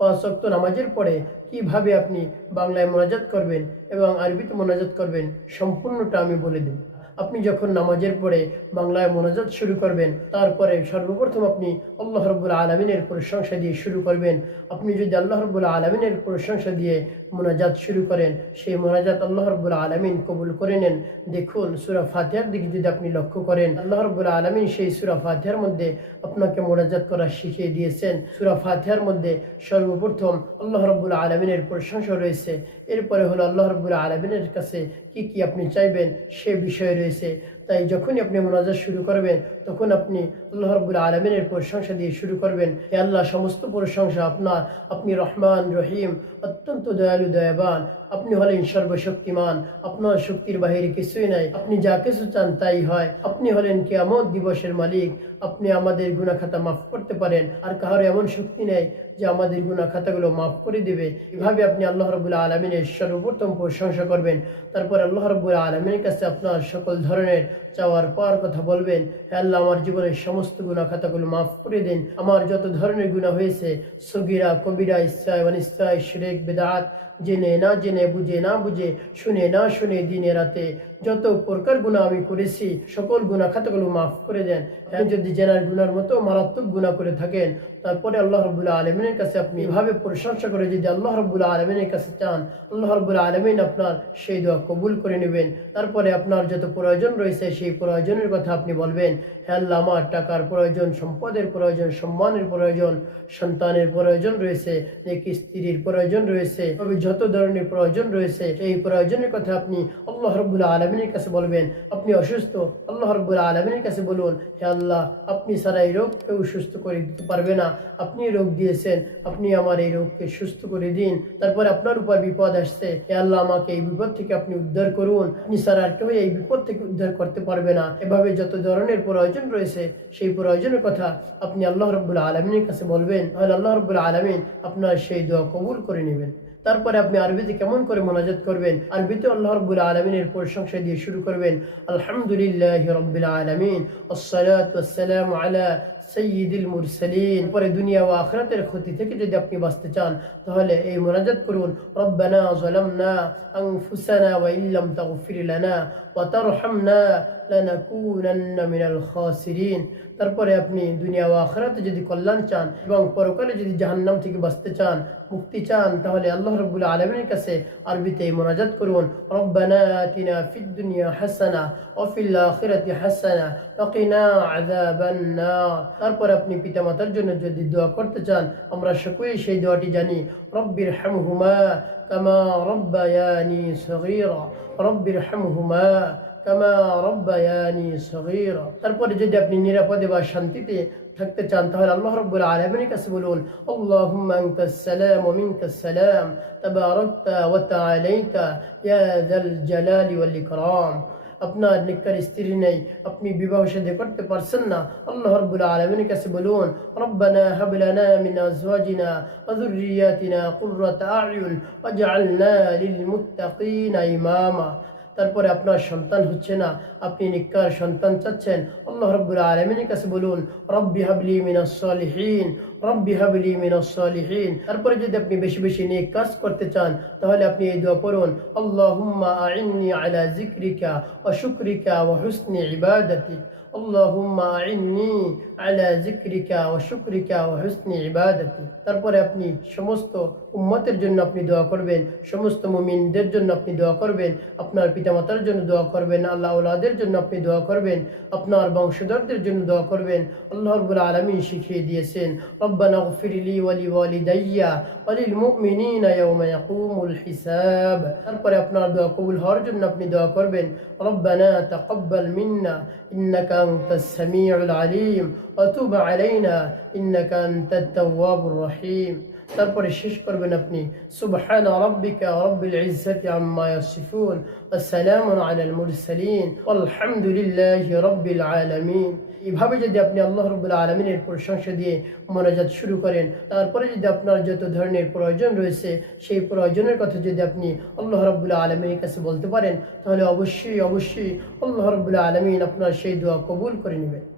পাঁচ অক্ত নামাজের পরে কীভাবে আপনি বাংলায় মোনাজাত করবেন এবং আরবিতে মোনাজাত করবেন, সম্পূর্ণটা আমি বলে দেব। আপনি যখন নামাজের পরে বাংলায় মোনাজাত শুরু করবেন, তারপরে সর্বপ্রথম আপনি আল্লাহ রব্বুল আলমিনের প্রশংসা দিয়ে শুরু করবেন। আপনি যদি আল্লাহ রব্বুল আলমিনের প্রশংসা দিয়ে মোনাজাত শুরু করেন, সেই মোনাজাত আল্লাহ রব্বুল আলমিন কবুল করে নেন। দেখুন, সুরা ফাতিহার দিকে যদি আপনি লক্ষ্য করেন, আল্লাহ রব্বুল আলমিন সেই সুরা ফাতিহার মধ্যে আপনাকে মোনাজাত করা শিখিয়ে দিয়েছেন। সুরা ফাতিহার মধ্যে সর্বপ্রথম আল্লাহ রব্বুল আলমিনের প্রশংসা রয়েছে। এরপরে হলো আল্লাহ রব্বুল আলমিনের কাছে কি কি আপনি চাইবেন সে বিষয়ে রয়েছে। তাই যখনই আপনি মোনাজাত শুরু করবেন, তখন আপনি আল্লাহ রব্বুল আলমিনের প্রশংসা দিয়ে শুরু করবেন। হে আল্লাহ, সমস্ত প্রশংসা আপনার। আপনি রহমান, রহিম, অত্যন্ত দয়ালু, দয়াবান। আপনি হলেন সর্বশক্তিমান। আপনার শক্তির বাহিরে কিছুই নাই। আপনি যা কিছু চান তাই হয়। আপনি হলেন কিয়ামত দিবসের মালিক। আপনি আমাদের গুনা খাতা মাফ করতে পারেন। আর কারও এমন শক্তি নেই যে আমাদের গুনা খাতাগুলো মাফ করে দেবে। এভাবে আপনি আল্লাহ রবুল্লা আলমিনের সর্বপ্রথম প্রশংসা করবেন। তারপর আল্লাহ রবুল্লা আলমিনের কাছে আপনার সকল ধরনের চাওয়ার পর কথা বলবেন আল্লাহ, আমার জীবনের সমস্ত গুণা খাতাগুলো মাফ করে দিন। আমার যত ধরনের গুণা হয়েছে, সগিরা, কবিরা ইচ্ছায় অনিচ্ছায় শিরেক, বেদাত জেনে না জেনে বুঝে না বুঝে, শুনে না শুনে দিনে রাতে যত প্রকার গুণা আমি করেছি, সকল গুণা খাতাগুলো মাফ করে দেন। হ্যাঁ যদি জেনার গুনার মতো মারাত্মক গুণা করে থাকেন, তারপরে আল্লাহ রবুল্লা আলমিনের কাছে আপনি এভাবে প্রশংসা করে যদি আল্লাহ রবুল্লা আলমিনের কাছে চান, আল্লাহ রবুল্লা আলমিন আপনার সেই দোয়া কবুল করে নেবেন। তারপরে আপনার যত প্রয়োজন রয়েছে সেই প্রয়োজনের কথা আপনি বলবেন। আল্লাহ আমার টাকার প্রয়োজন, সম্পদের প্রয়োজন, সম্মানের প্রয়োজন, সন্তানের প্রয়োজন রয়েছে এক স্ত্রীর প্রয়োজন রয়েছে, তবে যত ধরনের প্রয়োজন রয়েছে এই প্রয়োজনের কথা আপনি আল্লাহ রবুল্লা আলমিনের কাছে বলবেন। আপনি অসুস্থ, আল্লাহ রবুল্লা আলমিনের কাছে বলুন, হে আল্লাহ, আপনি সারা এই রোগ কেউ সুস্থ করে দিতে পারবে না। আপনি রোগ দিয়েছেন, আপনি আমার এই রোগকে সুস্থ করে দিন। তারপর আপনার উপর বিপদ আসছে। হে আল্লাহ, আমাকে এই বিপদ থেকে আপনি উদ্ধার করুন। আপনি আর কেউ এই বিপদ থেকে উদ্ধার করতে পারবে না। এভাবে যত ধরনের প্রয়োজন রয়েছে, সেই প্রয়োজনের কথা আপনি আল্লাহ রব্বুল আলমিনের কাছে বলবেন। তাহলে আল্লাহ রব্বুল আলমিন আপনার সেই দোয়া কবুল করে নেবেন। তারপরে আপনি আরবিতে কেমন করে মোনাজাত করবেন আরবিতে আল্লাহ রব্বুল আলমিনের প্রশংসা দিয়ে শুরু করবেন, আলহামদুলিল্লাহ রব্বুল আলমিন ওয়াসসালামু আলা সৈয়দুল মুরসালিন। পরে দুনিয়া ও আখরাতের ক্ষতি থেকে যদি আপনি বাঁচতে চান, তাহলে এই মোনাজাত করুন, রব্বানা যালামনা আনফুসানা ওয়া ইল্লাম তাগফির লানা ওয়া তারহামনা তারপরে আপনি দুনিয়া ও আখরাতে যদি কল্যাণ চান এবং পরকালে যদি জাহান্নাম থেকে বাঁচতে চান, মুক্তি চান, তাহলে আল্লাহ রাব্বুল আলামিনের কাছে আরবিতে মোনাজাত করুন, রব্বানা আতিনা ফিদ দুনিয়া জন্য যদি দোয়া করতে চান, আমরা সকলেই সেই দোয়াটি জানি রব্বির হামহুমা কামা রব্বায়ানি সগীরা। রব্বির হামহুমা কামা রব্বায়ানি সগীরা তারপরে যদি আপনি নিরাপদে বা শান্তিতে থাকতে চান তাহলে আল্লাহ রব্বুল আলামিনের কাছে বলুন আল্লাহুম্মা আনতাস সালাম ওয়া মিনকাস সালাম তাবারাকতা ওয়া তাআলাইতা ইয়া যাল জালালি ওয়াল ইকরাম আপনার নিকার স্ত্রী নেই আপনি বিবাহ সাথে করতে পারছেন না আল্লাহ রব্বুল আলমিনের কাছে বলুন রব্বানা হাবলানা মিন আজওয়াজিনা ওয়া যুররিয়াতিনা কুররাতা আয়ুন ওয়াজআলনা লিল মুত্তাকিনা ইমামা তারপরে আপনার সন্তান হচ্ছে না, আপনি নিকার সন্তান চাচ্ছেন, আল্লাহ রব্বুল আলমিনের কাছে বলুন, রব্বি হাবলি মিনাসলিহীন সালিহিন, রব্বি হাবলি মিনাসলিহীন সালিহিন। তারপরে যদি আপনি বেশি বেশি নিয়ে কাজ করতে চান, তাহলে আপনি এই দোয়া পড়ুন আল্লাহ আলা জিক্রিকা অশুক্রিকা ও হুসনি ইবাদাতিক। اللهم أعني على ذكرك وشكرك وحسن عبادتي তারপরে আপনি সমস্ত উম্মতের জন্য আপনি দোয়া করবেন সমস্ত মুমিনদের জন্য আপনি দোয়া করবেন আপনার পিতামাতার জন্য দোয়া করবেন আল্লাহ আউলাদের জন্য আপনি দোয়া করবেন আপনার বংশধরদের জন্য দোয়া করবেন আল্লাহ রব্বুল আলামিন শিখিয়ে দিয়েছেন রব্বানা গফির লি ওয়ালি ওয়ালিদাইয়া ওয়ালিল মুমিনিনা ইয়াওমা ইয়াকুমুল হিসাব তারপরে আপনার দোয়া কবুল হওয়ার জন্য আপনি দোয়া করবেন রব্বানা তাকাব্বাল মিন্না ইন্নাকা আনতাস সামিউল আলিম وتب علينا إنك أنت التواب الرحيم তারপরে শেষ করবেন আপনি সুবহান রাব্বিকা রাব্বিল ইজ্জাতি আম্মা ইয়াসিফুন ওয়াসসালামুন আলাল মুরসালিন ওয়ালহামদুলিল্লাহি রাব্বিল আলামিন এভাবে যদি আপনি আল্লাহ রবুল্লা আলমিনের প্রশংসা দিয়ে মোনাজাত শুরু করেন, তারপরে যদি আপনার যত ধরনের প্রয়োজন রয়েছে, সেই প্রয়োজনের কথা যদি আপনি আল্লাহ রবুল্লা আলমিনের কাছে বলতে পারেন, তাহলে অবশ্যই অবশ্যই আল্লাহ রবুল্লা আলমিন আপনার সেই দোয়া কবুল করে নেবেন।